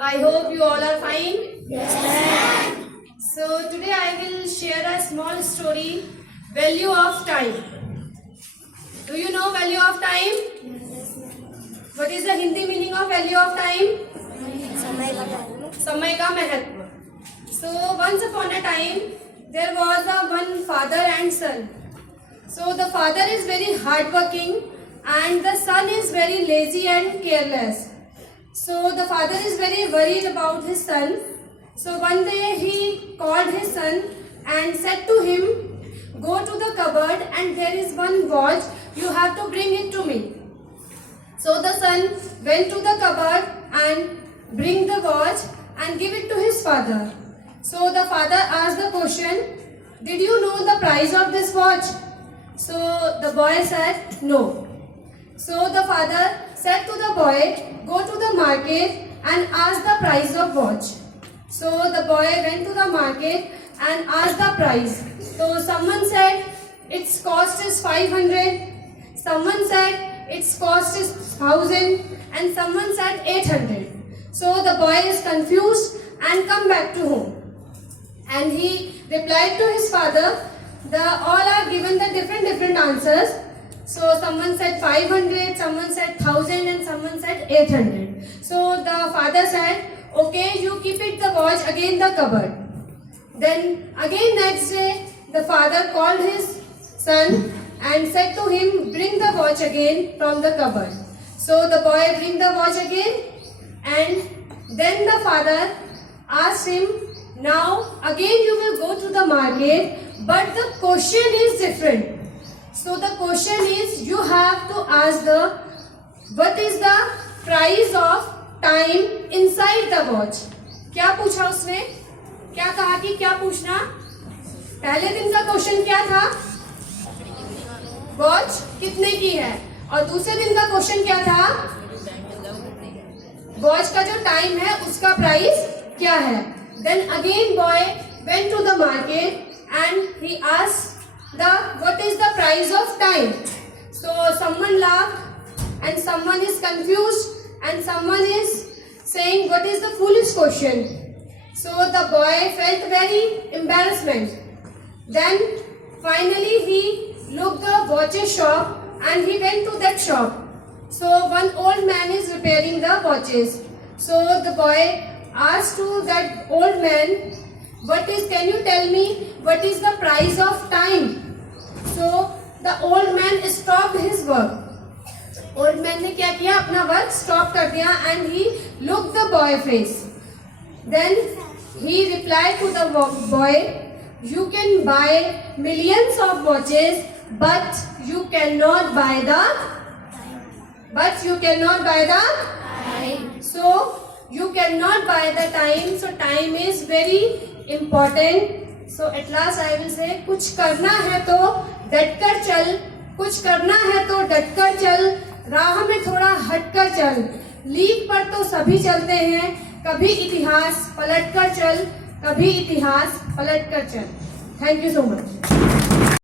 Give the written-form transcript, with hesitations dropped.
I hope you all are fine. Yes. So today I will share a small story, value of time. Do you know value of time? What is the Hindi meaning of value of time? समय का महत्व. So once upon a time there was a one father and son. So the father is very hardworking and the son is very lazy and careless. So the father is very worried about his son. So one day he called his son and said to him, "Go to the cupboard and there is one watch, you have to bring it to me." So the son went to the cupboard and bring the watch and give it to his father. So the father asked the question, "Did you know the price of this watch?" So the boy said, "No." So the father said to the boy, "Go to the market and ask the price of watch." So the boy went to the market and asked the price. So someone said its cost is 500, someone said its cost is 1000 and someone said 800. So the boy is confused and come back to home. And he replied to his father, all are given the different answers. So someone said 500, someone said 1000 and someone said 800. So the father said, "Okay, you keep it the watch again the cupboard." Then again next day the father called his son and said to him, "Bring the watch again from the cupboard." So the boy bring the watch again and then the father asked him, "Now again you will go to the market, but the question is different. So the question is you have to ask what is the price of time inside the watch." क्या पूछा उसने? क्या कहा कि क्या पूछना? पहले दिन का क्वेश्चन क्या था? वॉच कितने की है? और दूसरे दिन का क्वेश्चन क्या था? वॉच का जो टाइम है उसका प्राइस क्या है? Then again boy went to the market and he asked what is the price of time. So someone laughed and someone is confused and someone is saying what is the foolish question. So the boy felt very embarrassment. Then finally he looked the watches shop and he went to that shop. So one old man is repairing the watches. So the boy asked to that old man, can you tell me what is the price of time? So the old man stopped his work. Old man ने क्या किया? अपना work stop कर दिया and he looked the boy face. Then he replied to the boy, "You can buy millions of watches, but you cannot buy the time. So you cannot buy the time. So time is very important. So at last I will say, कुछ करना है तो डटकर चल, कुछ करना है तो डटकर चल, राह में थोड़ा हटकर चल, लीक पर तो सभी चलते हैं, कभी इतिहास पलटकर चल, कभी इतिहास पलटकर चल." Thank you so much.